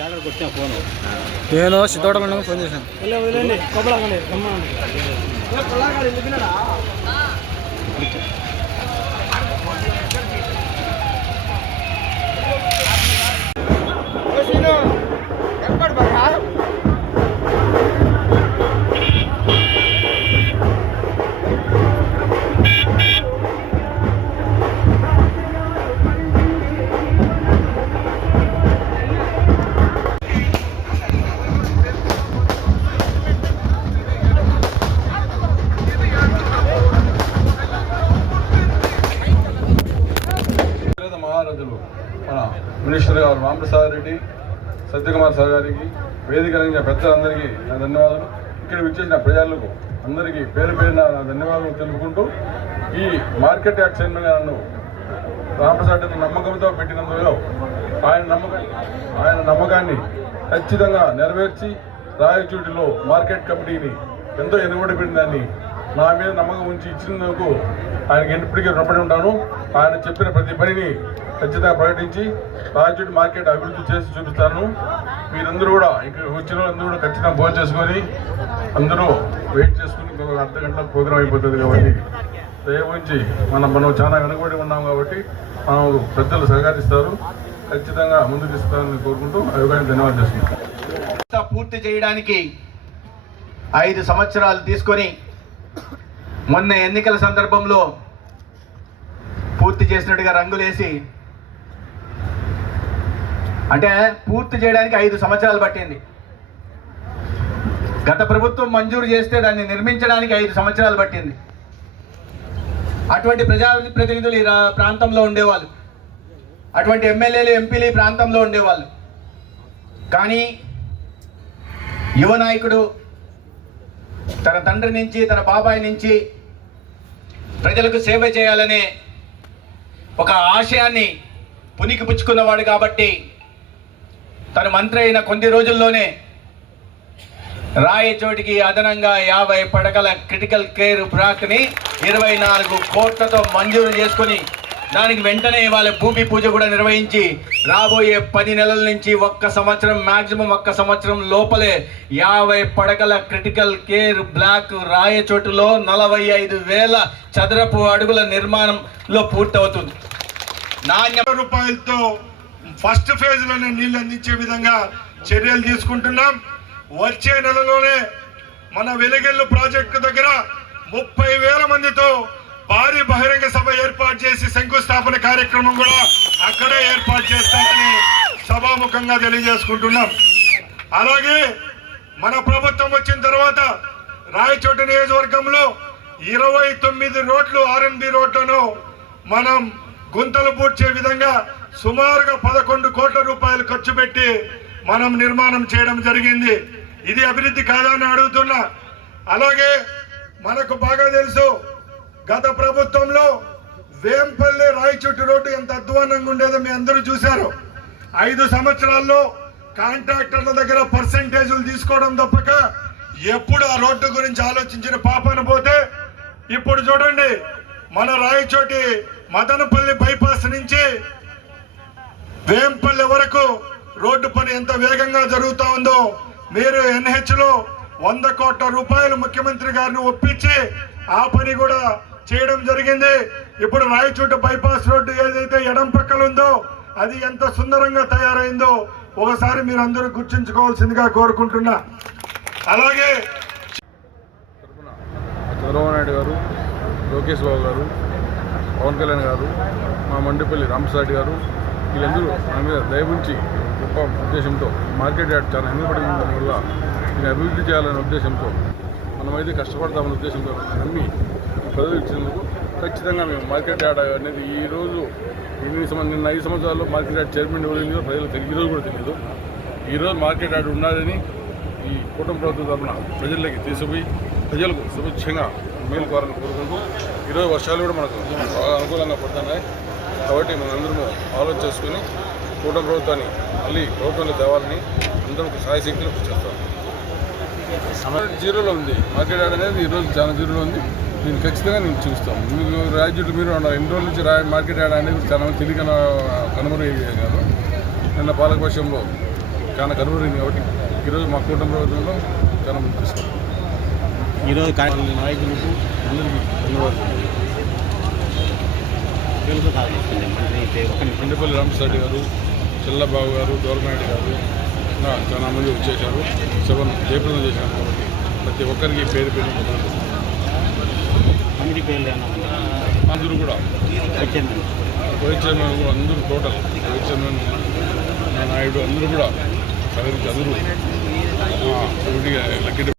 నేను సిద్ధోడలో ఫోన్ చేశాను. మహారాజులు మన మినిస్టర్ గారు రామప్రసాద్ రెడ్డి, సత్యకుమార్ సార్ గారికి, వేదిక పెద్దలందరికీ నా ధన్యవాదాలు. ఇక్కడ విచ్చేసిన ప్రజలకు అందరికీ పేరు పేరున ధన్యవాదాలు తెలుపుకుంటూ, ఈ మార్కెట్ యార్డ్ చైర్మన్ గారు రామప్రసాద్ రెడ్డి నమ్మకంతో పెట్టినందులో ఆయన నమ్మకాన్ని ఖచ్చితంగా నెరవేర్చి రాయచోటిలో మార్కెట్ కమిటీని ఎంతో ఎన్నుబడిపోయిందని నా మీద నమ్మకం ఉంచి ఇచ్చినందుకు ఆయనకి ఎప్పటికీ రుణపడి ఉంటాను. ఆయన చెప్పిన ప్రతి పనిని ఖచ్చితంగా ప్రకటించి రాయచోటి మార్కెట్ అభివృద్ధి చేసి చూపిస్తాను. మీరందరూ కూడా ఇక్కడ వచ్చిన అందరూ కూడా ఖచ్చితంగా భోజనం చేసుకొని అందరూ వెయిట్ చేసుకుని ఇంకొక అర్ధ గంటల ప్రోగ్రాం అయిపోతుంది. కాబట్టి దయవుంచి మనం చాలా వెనకబడి ఉన్నాం కాబట్టి మనం పెద్దలు సహకరిస్తారు, ఖచ్చితంగా ముందుకు ఇస్తారని కోరుకుంటూ అభిప్రాయం ధన్యవాదాలు చేస్తున్నాను. పూర్తి చేయడానికి 5 సంవత్సరాలు తీసుకొని మొన్న ఎన్నికల సందర్భంలో పూర్తి చేసినట్టుగా రంగులేసి, అంటే పూర్తి చేయడానికి 5 సంవత్సరాలు పట్టింది. గత ప్రభుత్వం మంజూరు చేస్తే దాన్ని నిర్మించడానికి 5 సంవత్సరాలు పట్టింది. అటువంటి ప్రజాప్రతినిధులు ఈ ప్రాంతంలో ఉండేవాళ్ళు, అటువంటి ఎమ్మెల్యేలు ఎంపీలు ఈ ప్రాంతంలో ఉండేవాళ్ళు. కానీ యువ నాయకుడు తన తండ్రి నుంచి, తన బాబాయ్ నుంచి ప్రజలకు సేవ చేయాలనే ఒక ఆశయాన్ని పుణికిపుచ్చుకున్నవాడు కాబట్టి తను మంత్రి అయిన కొన్ని రోజుల్లోనే రాయచోటికి అదనంగా 50 పడకల క్రిటికల్ కేర్ బ్లాక్ని 24 కోట్లతో మంజూరు చేసుకొని దానికి వెంటనే ఇవాళ భూమి పూజ కూడా నిర్వహించి రాబోయే 10 నెలల నుంచి మ్యాక్సిమం 1 సంవత్సరం లోపలే 50 పడకల క్రిటికల్ కేర్ బ్లాక్ రాయచోటులో 45,000 చదరపు అడుగుల నిర్మాణంలో పూర్తవుతుంది. రూపాయలతో ఫస్ట్ ఫేజ్ లోనే నీళ్లు అందించే విధంగా చర్యలు తీసుకుంటున్నాం. వచ్చే నెలలోనే మన వెలిగెల్లు ప్రాజెక్టు దగ్గర 30,000 మందితో భారీ బహిరంగ సభ ఏర్పాటు చేసి శంకుస్థాపన కార్యక్రమం కూడా అక్కడే ఏర్పాటు చేస్తామని సభాముఖంగా తెలియజేసుకుంటున్నాం. అలాగే మన ప్రభుత్వం వచ్చిన తర్వాత రాయచోటి నియోజకవర్గంలో 29 రోడ్లు R&B రోడ్లను మనం గుంతలు పూడ్చే విధంగా సుమారుగా 11 కోట్ల రూపాయలు ఖర్చు పెట్టి మనం నిర్మాణం చేయడం జరిగింది. ఇది అభివృద్ధి కాదా అని అడుగుతున్నా. అలాగే మనకు బాగా తెలుసు, గత ప్రభుత్వంలో వేంపల్లి రాయచోటి రోడ్డు ఎంత అధ్వానంగా ఉండేదో మీ అందరూ చూశారు. 5 సంవత్సరాల్లో కాంట్రాక్టర్ల దగ్గర పర్సెంటేజీలు తీసుకోవడం తప్పక ఎప్పుడు ఆ రోడ్డు గురించి ఆలోచించిన పాపన పోతే, ఇప్పుడు చూడండి మన రాయచోటి మదనపల్లి బైపాస్ నుంచి వేంపల్లి వరకు రోడ్డు పని ఎంత వేగంగా జరుగుతూ ఉందో. మీరు NH లో 100 కోట్ల రూపాయలు ముఖ్యమంత్రి గారిని ఒప్పించి ఆ పని కూడా చేయడం జరిగింది. ఇప్పుడు రాయచోటి బైపాస్ రోడ్డు ఏదైతే ఎడం పక్కన ఉందో అది ఎంత సుందరంగా తయారైందో ఒకసారి మీరు అందరూ గుర్తుంచుకోవాల్సిందిగా కోరుకుంటున్నా. అలాగే చంద్రబాబు నాయుడు గారు, లోకేష్ బాబు గారు, పవన్ కళ్యాణ్ గారు, మా మండిపల్లి రామప్రసాద్ గారు, వీళ్ళందరూ నా మీద దయవుంచి గొప్ప ఉద్దేశంతో మార్కెట్ యార్డ్ చాలా వెనుకబడి ఉండడం వల్ల దీన్ని అభివృద్ధి చేయాలనే ఉద్దేశంతో మనమైతే కష్టపడతామనే ఉద్దేశంతో నమ్మి ప్రజలు ఇచ్చినందుకు ఖచ్చితంగా మేము మార్కెట్ యార్డ్ అనేది ఈరోజు నిన్న 5 సంవత్సరాల్లో మార్కెట్ యార్డ్ చైర్మన్ ఎవరు ప్రజలకు ఈరోజు కూడా తెలియదు. ఈరోజు మార్కెట్ యార్డ్ ఉన్నదని ఈ కూటమి ప్రభుత్వం తరఫున ప్రజలకి తీసుకుపోయి ప్రజలకు సుభిక్షంగా మేలు కోరాలని కోరుకుంటూ, ఈరోజు వర్షాలు కూడా మనకు బాగా అనుకూలంగా పడుతున్నాయి. కాబట్టి మనందరము ఆలోచన చేసుకుని కూటమి ప్రభుత్వాన్ని మళ్ళీ ప్రభుత్వంలో తేవాలని అందరూ సాయశక్తులు కృషి చేస్తాం. జీరోలో ఉంది మార్కెట్ యార్డ్ అనేది, ఈరోజు చాలా జీరోలో ఉంది. దీన్ని ఖచ్చితంగా నేను చూస్తాం. మీకు రాయచోటి మీరు ఉన్నారు, ఎన్ని రోజుల నుంచి మార్కెట్ యార్డ్ అనేది చాలా మంది తెలియక కనుమరుగయ్యారు. నిన్న పాలకపక్షంలో చాలా కనుమరుగైంది కాబట్టి ఈరోజు మా కూటమి ప్రభుత్వంలో చాలా ముందుకు తీసుకుంటాం. ఈరోజు నాయకులకు అందరికీ ధన్యవాదాలు. మండిపల్లి రామసారెడ్డి గారు, చెల్లబాబు గారు, గవర్నమెంట్ గారు చాలా మంది వచ్చేసారు. సభను జయప్రదం చేశారు కాబట్టి ప్రతి ఒక్కరికి పేరు పేరు అందరూ కూడా వైస్ చైర్మన్ అందరూ టోటల్ వైస్ చైర్మన్ నాయుడు అందరూ కూడా సగరికి అందరూ లక్కీ